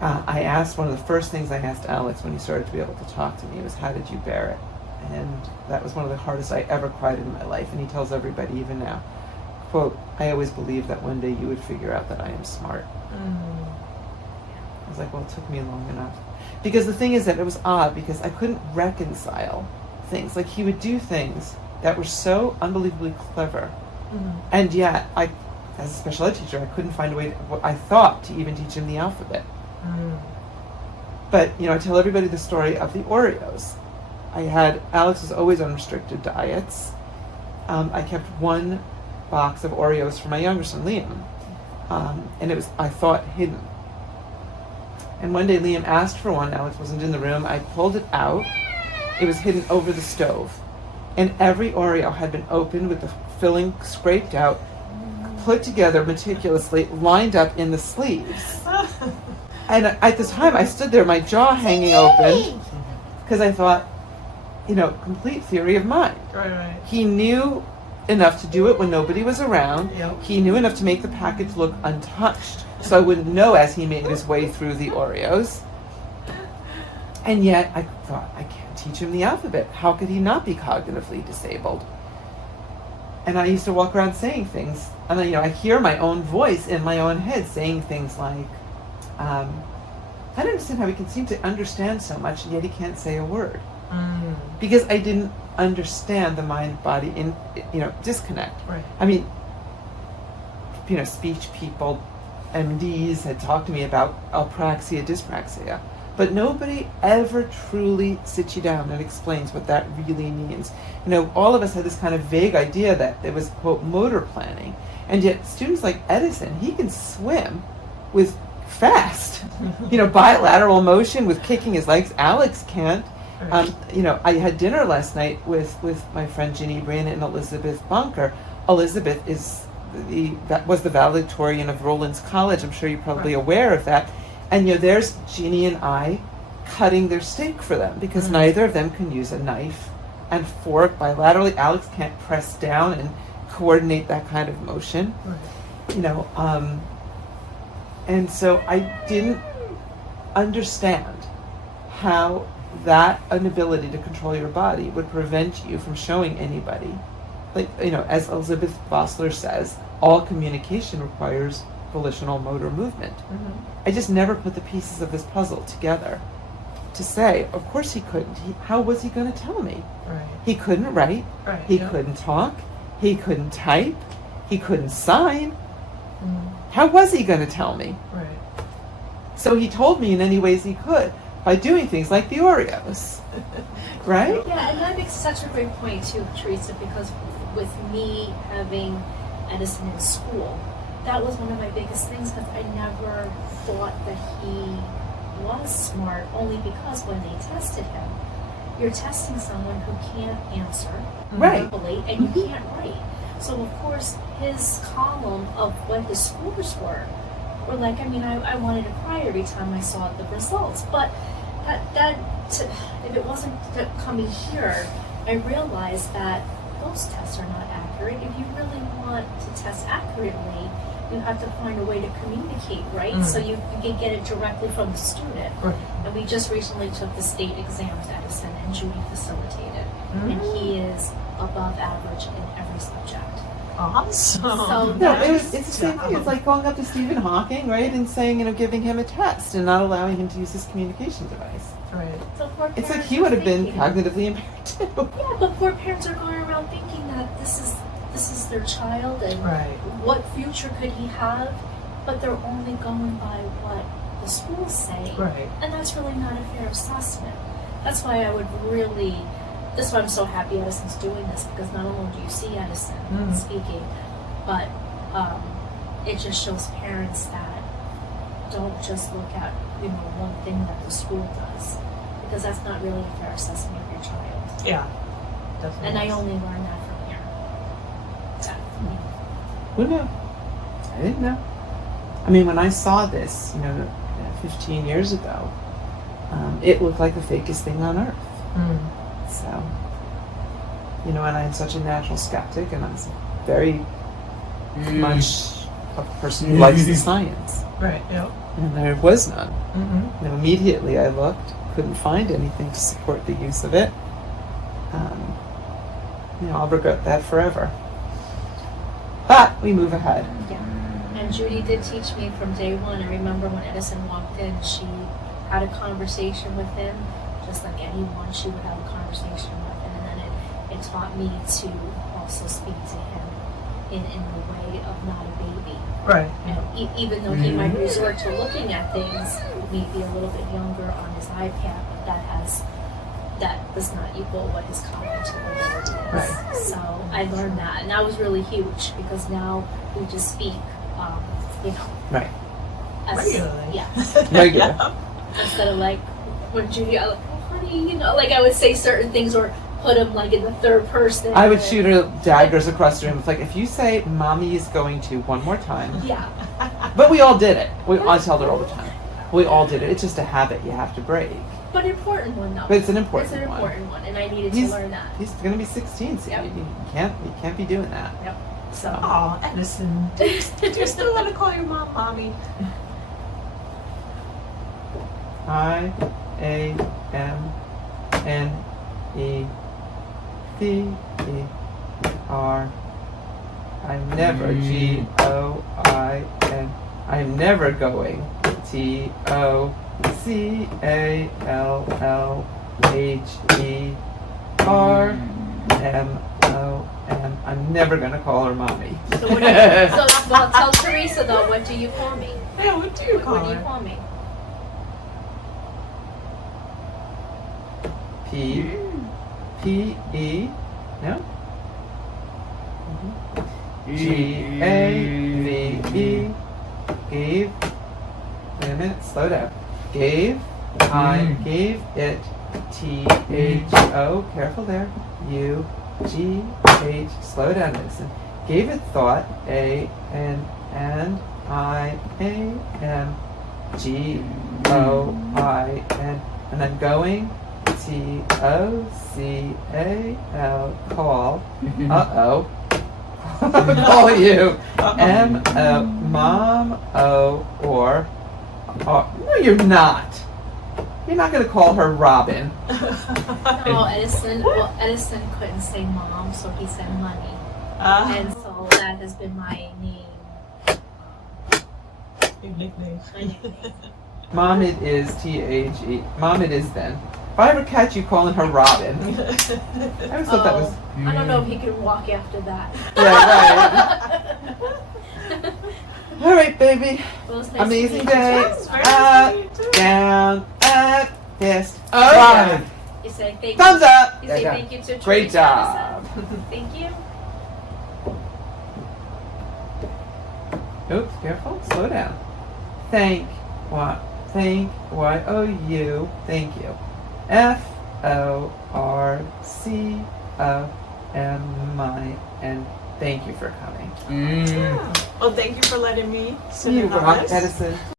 I asked, one of the first things I asked Alex when he started to be able to talk to me was, how did you bear it? And that was one of the hardest I ever cried in my life. And he tells everybody even now, quote, I always believed that one day you would figure out that I am smart. I was like, well, it took me long enough. Because the thing is that it was odd, because I couldn't reconcile things. Like, he would do things that were so unbelievably clever. And yet, I, as a special ed teacher, I couldn't find a way, I thought, to even teach him the alphabet. But, I tell everybody the story of the Oreos. Alex was always on restricted diets. I kept one box of Oreos for my younger son, Liam. And it was, I thought, hidden. And one day Liam asked for one. Alex wasn't in the room. I pulled it out. It was hidden over the stove. And every Oreo had been opened with the filling scraped out, put together meticulously, lined up in the sleeves. And at the time, I stood there, my jaw hanging open, because I thought, complete theory of mind. Right. He knew enough to do it when nobody was around. Yep. He knew enough to make the package look untouched, so I wouldn't know as he made his way through the Oreos. And yet, I thought, I can't teach him the alphabet. How could he not be cognitively disabled? And I used to walk around saying things, and I hear my own voice in my own head saying things like, I don't understand how he can seem to understand so much, and yet he can't say a word. Because I didn't understand the mind-body disconnect. Right. I mean, speech people, MDs had talked to me about apraxia, dyspraxia, but nobody ever truly sits you down and explains what that really means. All of us had this kind of vague idea that it was, quote, motor planning, and yet students like Edison, he can swim with fast, bilateral motion with kicking his legs. Alex can't. I had dinner last night with my friend Ginny Bryn and Elizabeth Bunker. Elizabeth was the valedictorian of Rollins College. I'm sure you're probably aware of that. And there's Ginny and I cutting their steak for them, because neither of them can use a knife and fork bilaterally. Alex can't press down and coordinate that kind of motion. And so I didn't understand how that inability to control your body would prevent you from showing anybody. As Elizabeth Bossler says, all communication requires volitional motor movement. I just never put the pieces of this puzzle together to say, of course he couldn't. How was he going to tell me? Right. He couldn't write. Right. He couldn't talk. He couldn't type. He couldn't sign. How was he going to tell me? Right. So he told me in any ways he could, by doing things like the Oreos. Right? Yeah, and that makes such a great point too, Teresa, because with me having Edison in school, that was one of my biggest things, because I never thought that he was smart, only because when they tested him, you're testing someone who can't answer verbally and you can't write. So of course his column of what his scores were like, I wanted to cry every time I saw the results. But if it wasn't coming here, I realized that those tests are not accurate. If you really want to test accurately, you have to find a way to communicate, right? So you can get it directly from the student. Right. And we just recently took the state exams, Edison, and Judy facilitated. And he is above average in every subject. Awesome. So it's the same thing. It's like going up to Stephen Hawking, right, and saying, giving him a test and not allowing him to use his communication device. Right. So poor It's like parents he would have been thinking- cognitively impaired too. Yeah, but poor parents are going around thinking that this is their child and what future could he have, but they're only going by what the schools say. Right. And that's really not a fair assessment. That's why that's why I'm so happy Edison's doing this, because not only do you see Edison speaking, but it just shows parents that don't just look at one thing that the school does, because that's not really a fair assessment of your child. Yeah, definitely. And I only learned that from here. Who knew? I didn't know. When I saw this, 15 years ago, it looked like the fakest thing on earth. So, and I'm such a natural skeptic, and I'm very much a person who likes the science. Right, yep. And there was none. Mm-hmm. Now, immediately I looked, couldn't find anything to support the use of it. I'll regret that forever. But we move ahead. Yeah. And Judy did teach me from day one. I remember when Edison walked in, she had a conversation with him, just like anyone she would have a conversation with. And then it taught me to also speak to him in the way of not a baby. Right. Even though he might resort to looking at things, maybe a little bit younger on his iPad, but that does not equal what his cognitive ability is. Right. So I learned that, and that was really huge because now we just speak, Right. Regularly. Yeah. Regular. Instead of like when Judy, I like, oh, honey, like I would say certain things or put him like in the third person. I would shoot her daggers across the room. It's like, if you say "mommy is going to" one more time. Yeah. But we all did it. I tell her all the time. We all did it. It's just a habit you have to break. But an important one though. But it's an important It's an one. important one, and I needed to learn that. He's going to be 16, so Yep. you can't be doing that. Yep. So. Oh, Edison, do you still want to call your mom mommy? IAMNECER. I'm never GOIN. I'm never going TOCALLHERMOM. I'm never gonna call her mommy. So what do you, well, tell Teresa though. What do you call me? Yeah, what do you call What do you her? call me? P-E, no? G-A-V-E, gave, wait a minute, slow down. Gave, I gave it, T-H-O, careful there, U-G-H, slow down, listen. Gave it thought, A-N-N, I-A-M, G-O-I-N, and I'm going, T-O-C-A-L, call, uh-oh, call you, M-O, mom, O, or, no you're not. You're not going to call her Robin. No, Edison. Well, Edison couldn't say mom, so he said money, and so that has been my name. Your nickname. My nickname. Mom it is, T-H-E, mom it is then. If I ever catch you calling her Robin, I always thought that was... I don't know if he can walk after that. Yeah, right. All right, baby. Well, it's nice Amazing to meet you. day. Yes, very nice to meet you too. Down, up, fist. Oh, Right. You say thank Thumbs you. up. You say Yeah, thank you to great Teresa, job. Edison. Thank you. Oops, careful. Slow down. Thank Y-O-U. Thank you. F-O-R-C-O-M-I-N. Thank you for coming. Yeah. Well, thank you for letting me sit You in on rock, this. Edison.